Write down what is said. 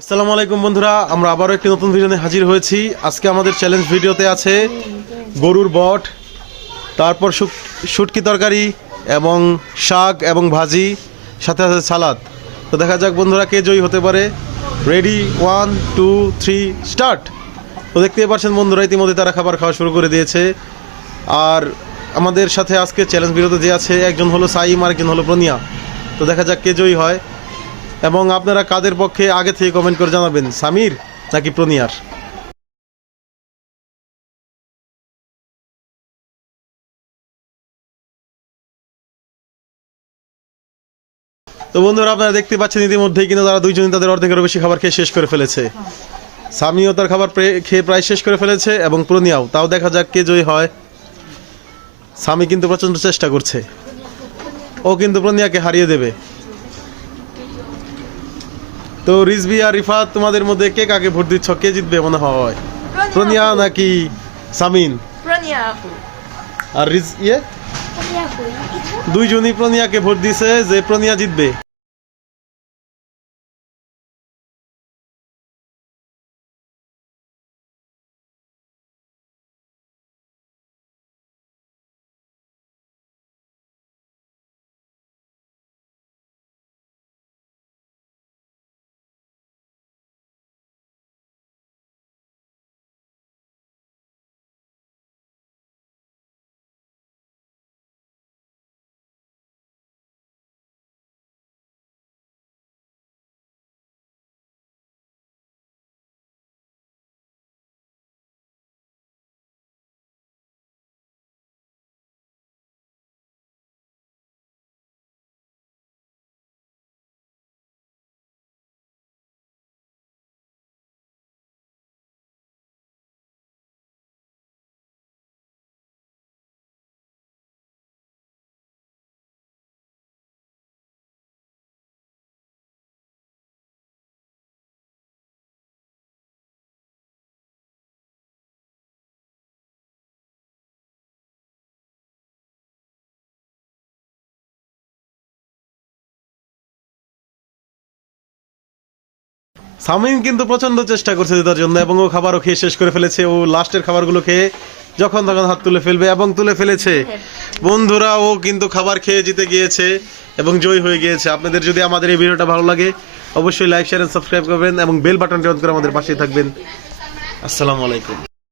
আসসালামু আলাইকুম বন্ধুরা, আমরা আবারও একটি নতুন ভিডিও নিয়ে হাজির হয়েছি। আজকে আমাদের চ্যালেঞ্জ ভিডিওতে আছে গরুর বট, তারপর শুটকি তরকারি এবং শাক এবং ভাজি, সাথে আছে সালাদ। তো দেখা যাক বন্ধুরা কে জয়ী হতে পারে। Ready, 1 2 3 start. তো দেখতেই পাচ্ছেন বন্ধুরা ইতিমধ্যে তারা খাবার খাওয়া শুরু করে দিয়েছে। আর আমাদের সাথে আজকে চ্যালেঞ্জ ভিডিওতে যে আছে, একজন হলো সাইম আর একজন হলো প্রনিয়া। তো দেখা যাক কে জয়ী হয় এবং আপনারা কাদের পক্ষে আগে থেকে কমেন্ট করে জানাবেন, সামির নাকি প্রনিয়ার। তো বন্ধুরা আপনারা দেখতে পাচ্ছেন ইতিমধ্যেই কিন্তু তারা দুইজনই তাদের অর্ধেকেরও বেশি খাবার খেয়ে শেষ করে ফেলেছে। সামিও তার খাবার খেয়ে প্রায় শেষ করে ফেলেছে এবং প্রনিয়াও। তাও দেখা যাক কে জয়ী হয়। সামি কিন্তু প্রচণ্ড চেষ্টা করছে, ও কিন্তু প্রনিয়াকে হারিয়ে দেবে। তো রিজভি আর রিফাত, তোমাদের মধ্যে কে কাকে ভোট দিচ্ছ, কে জিতবে মনে হয়, প্রনিয়া নাকি সামিন? আর দুইজনই প্রনিয়াকে ভোট দিছে যে প্রনিয়া জিতবে। সামিন কিন্তু প্রচন্ড চেষ্টা করছে জেতার জন্য এবং ও খাবারও খেয়ে শেষ করে ফেলেছে। ও লাস্টের খাবারগুলো খেয়ে যখন তখন হাত তুলে ফেলবে এবং তুলে ফেলেছে। বন্ধুরা ও কিন্তু খাবার খেয়ে জিতে গিয়েছে এবং জয় হয়ে গিয়েছে। আপনাদের যদি আমাদের এই ভিডিওটা ভালো লাগে অবশ্যই লাইক, শেয়ার এন্ড সাবস্ক্রাইব করবেন এবং বেল বাটনটি অন করে আমাদের পাশেই থাকবেন। আসসালামু আলাইকুম।